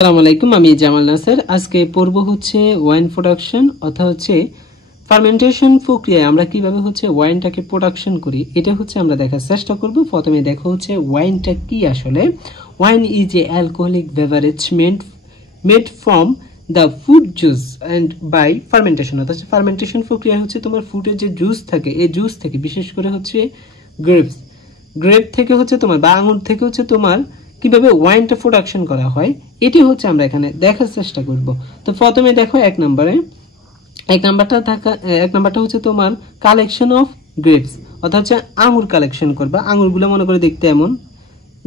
আসসালামু আলাইকুম, আমি জামাল নাসের। আজকে পড়ব হচ্ছে ওয়াইন প্রোডাকশন অর্থাৎ হচ্ছে ফার্মেন্টেশন প্রক্রিয়ায় আমরা কিভাবে হচ্ছে ওয়াইনটাকে প্রোডাকশন করি, এটা হচ্ছে আমরা দেখার চেষ্টা করব। প্রথমে দেখো হচ্ছে ওয়াইনটা কি আসলে। Wine is a alcoholic beverage made from the food juice and by fermentation. অর্থাৎ ফার্মেন্টেশন প্রক্রিয়া হচ্ছে তোমার ফুডের যে জুস থাকে, এই জুস থেকে বিশেষ করে হচ্ছে গ্রেপ থেকে হচ্ছে তোমার বা আঙুর থেকে হচ্ছে তোমার কিভাবে ওয়াইনটা প্রোডাকশন করা হয়, এটি হচ্ছে আমরা এখানে দেখার চেষ্টা করব। তো প্রথমে দেখো এক নাম্বারটা হচ্ছে তোমার কালেকশন অফ গ্রেপস, অর্থাৎ হচ্ছে আঙুর কালেকশন করবা। আঙুরগুলো মনে করে দেখতে এমন,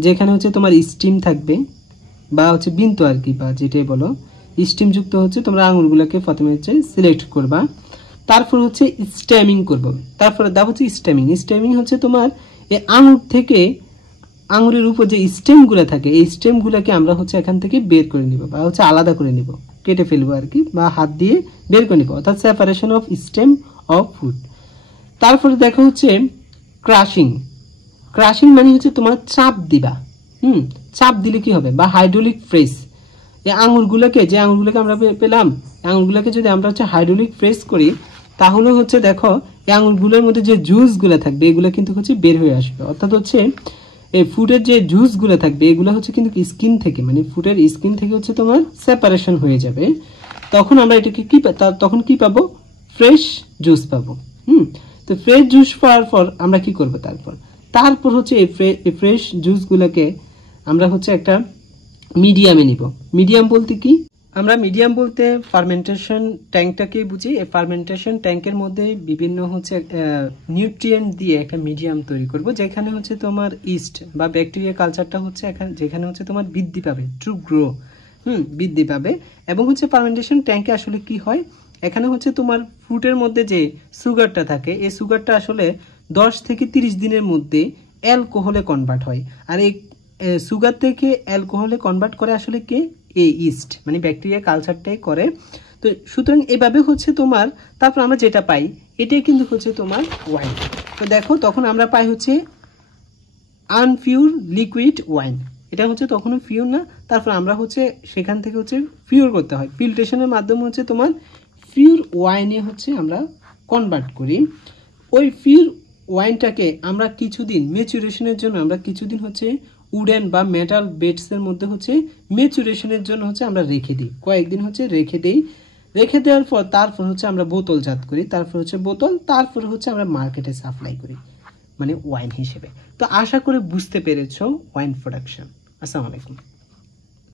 যেখানে হচ্ছে তোমার স্টিম থাকবে বা হচ্ছে বিন্তু আর কি, বা যেটাই বলো স্টিম যুক্ত হচ্ছে তোমরা আঙুরগুলোকে প্রথমে হচ্ছে সিলেক্ট করবা। তারপর হচ্ছে স্টেমিং করবো। তারপরে দাও হচ্ছে স্টেমিং হচ্ছে তোমার এই আঙুর থেকে আঙুরের উপর যে স্টেমগুলো থাকে, এই স্টেমগুলোকে আমরা হচ্ছে এখান থেকে বের করে নিব বা হচ্ছে আলাদা করে নিব, কেটে ফেলবো আর কি, বা হাত দিয়ে বের করে নিব, অর্থাৎ separation of stem of fruit. তারপরে দেখো হচ্ছে ক্রাশিং মানে হচ্ছে তোমার চাপ দিবা। চাপ দিলে কি হবে, বা হাইড্রোলিক প্রেস। এই আঙুরগুলোকে আমরা পেলাম, আঙুরগুলোকে যদি আমরা হচ্ছে হাইড্রোলিক প্রেস করি, তাহলে হচ্ছে দেখো এই আঙুরগুলোর মধ্যে যে জুসগুলো থাকবে এগুলো কিন্তু হচ্ছে বের হয়ে আসবে। অর্থাৎ হচ্ছে এই ফুডের যে জুসগুলো থাকবে এগুলো হচ্ছে কিন্তু স্কিন থেকে, মানে ফুডের স্কিন থেকে হচ্ছে তোমার সেপারেশন হয়ে যাবে। তখন আমরা এটাকে তখন কি পাবো, ফ্রেশ জুস পাবো। তো ফ্রেশ জুস পাওয়ার পর আমরা কি করব, তারপর হচ্ছে এই ফ্রেশ জুসগুলোকে আমরা হচ্ছে একটা মিডিয়ামে নিব। মিডিয়াম বলতে কি, আমরা মিডিয়াম বলতে ফার্মেন্টেশন ট্যাঙ্কটাকে বুঝি। এই ফার্মেন্টেশন ট্যাঙ্কের মধ্যে বিভিন্ন হচ্ছে নিউট্রিয়েন্ট দিয়ে একটা মিডিয়াম তৈরি করব, যেখানে হচ্ছে তোমার ইস্ট বা ব্যাকটেরিয়া কালচারটা হচ্ছে যেখানে হচ্ছে তোমার বৃদ্ধি পাবে, টু গ্রো বৃদ্ধি পাবে। এবং হচ্ছে ফার্মেন্টেশন ট্যাঙ্কে আসলে কি হয়, এখানে হচ্ছে তোমার ফ্রুটের মধ্যে যে সুগারটা থাকে, এই সুগারটা আসলে 10 থেকে 30 দিনের মধ্যে অ্যালকোহলে কনভার্ট হয়। আর এই সুগার থেকে অ্যালকোহলে কনভার্ট করে আসলে কে, এই ইস্ট, মানে ব্যাকটেরিয়া কালচারটাই করে। তো সুতরাং এভাবে হচ্ছে তোমার, তারপর আমরা যেটা পাই এটাই কিন্তু হচ্ছে তোমার ওয়াইন। তো দেখো তখন আমরা পাই হচ্ছে আনপিউর লিকুইড ওয়াইন, এটা হচ্ছে তখনও পিওর না। তারপর আমরা হচ্ছে সেখান থেকে হচ্ছে পিওর করতে হয়, ফিল্ট্রেশনের মাধ্যমে হচ্ছে তোমার পিওর ওয়াইনে হচ্ছে আমরা কনভার্ট করি। ওই পিওর ওয়াইনটাকে আমরা কিছুদিন ম্যাচুরেশনের জন্য হচ্ছে উডেন বা মেটাল বেডসের মধ্যে হচ্ছে ম্যাচুরেশনের জন্য হচ্ছে আমরা রেখে দিই, কয়েকদিন হচ্ছে রেখে দেওয়ার পর তারপর হচ্ছে আমরা বোতলজাত করি, তারপর হচ্ছে আমরা মার্কেটে সাপ্লাই করি, মানে ওয়াইন হিসেবে। তো আশা করে বুঝতে পেরেছো ওয়াইন প্রোডাকশন। আসসালামু আলাইকুম।